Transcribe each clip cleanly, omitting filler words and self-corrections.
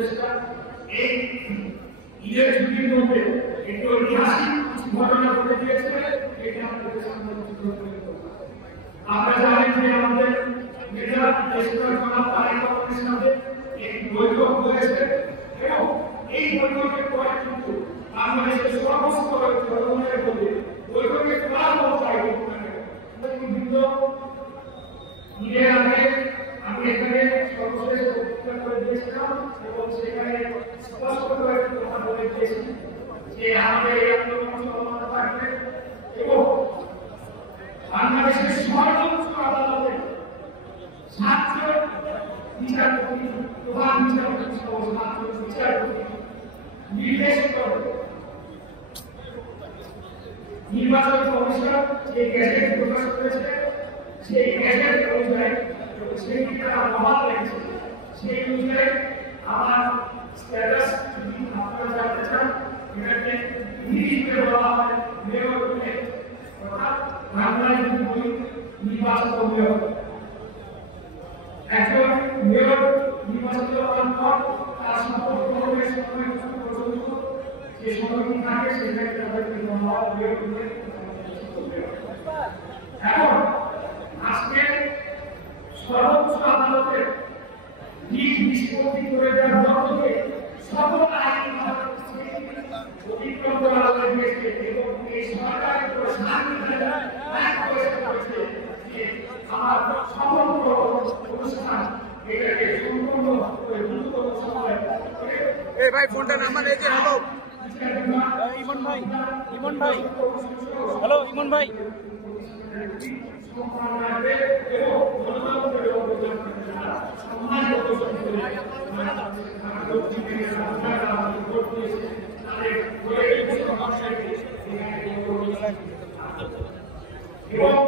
উপদেষ্টা এই ঈদের ছুটির মধ্যে একটু ঐতিহাসিক ঘটনা ঘটে দিয়েছে। এটা আপনাদের সামনে তুলে ধরব। আপনারা জানেন যে আমাদের নেতা দেশপ্রেমিক জনাব তারেক রহমানের সাথে একটি বৈঠক হয়েছে এবং এই বৈঠকের পরে কিন্তু বাংলাদেশের সমস্ত জনগণের মধ্যে বৈঠকের ফলাফল চাই বিভিন্ন ঈদের আগে আমি এখানে সর্বশেষ বক্তৃতা করে দিয়েছিলাম এবং সেখানে স্পষ্ট করে কথা বলে দিয়েছি যে আমাদের এই আন্দোলন চলমান থাকবে এবং বাংলাদেশের সর্বোচ্চ আদালতে ছাত্র বিচারপতি প্রধান বিচারপতি সহ ছাত্র বিচারপতি নির্দেশ করে নির্বাচন কমিশন যে গ্যাজেট প্রকাশ করেছে সেই গ্যাজেট অনুযায়ী সেই তারা মহাল রেখেছে সেই অনুযায়ী আমার স্ট্যাটাস যদি আপনারা জানতে চান এটাকে হিসেবে বলা হয় মেয়র অর্থাৎ বাংলায় যদি বলি নির্বাচিত মেয়র একজন মেয়র নির্বাচিত হওয়ার পর তার সম্পর্ক হবে সময় পর্যন্ত যে সময়টি থাকে সেখানে তাদেরকে মহাল মেয়র এখন আজকে সর্বোচ্চ আদালতের নিষ্পত্তি করে দেওয়ার লক্ষ্যে সকল আইন অতিক্রম করা হয়েছে এবং এই সরকারের উপর আমার সমগ্র অনুষ্ঠান এটাকে সম্পূর্ণ দ্রুততম সময় ভাই ফোনটা নাম্বার এই যে হ্যালো ইমন ভাই হ্যালো ইমন ভাই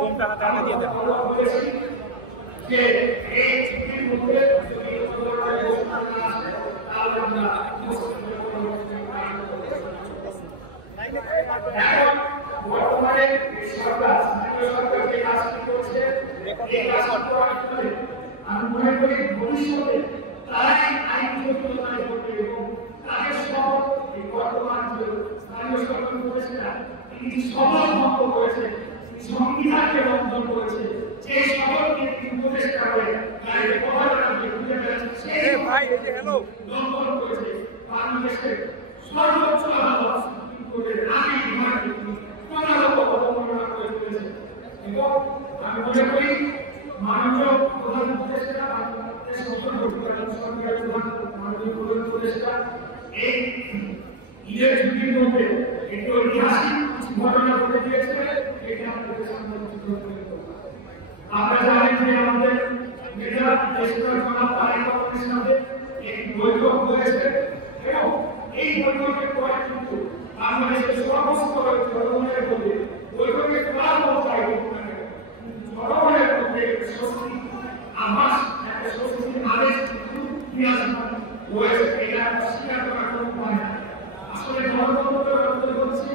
কোনটা হাতে আগে দিয়ে দেন বর্তমানে সরকার যে কাজটি করছে এই কাজ আমি মনে করি ভবিষ্যতে তারাই আইন প্রণয়ন করবে এবং তাদের সহ এই বর্তমান যে স্থানীয় সরকার করেছে না তিনি সমাজ ভঙ্গ করেছে সংবিধানকে লঙ্ঘন করেছে যে সকলকে উপদেষ্টা করে গাড়িতে কথাটা বুঝে বেড়াচ্ছে ভাই এই যে হ্যালো লঙ্ঘন করেছে বাংলাদেশের সর্বোচ্চ আদালত সুপ্রিম কোর্টের আগে বিভাগে অবমাননা করে চলেছে এবং আমি মনে করি মাননীয় প্রধান উপদেষ্টা সরকারের প্রধান মাননীয় প্রধান উপদেষ্টা এই ঈদের ছুটির মধ্যে একটু ঐতিহাসিক ঘটনা ঘটে দিয়েছে। এটা আপনাদের সামনে তুলে ধরব। আপনারা জানেন যে আমাদের নেতা দেশপ্রেমিক জনাব তারেক রহমানের সাথে একটি বৈঠক হয়েছে এবং এই বৈঠকের পরে কিন্তু বাংলাদেশের সমস্ত জনগণের মধ্যে বৈঠকের ফলাফল চাই জনগণের মধ্যে স্বস্তি আভাস একটা স্বস্তির আদেশ কিন্তু হয়েছে এটা অস্বীকার করার কোনো উপায় না। আসলে গণতন্ত্রের অর্থ হচ্ছে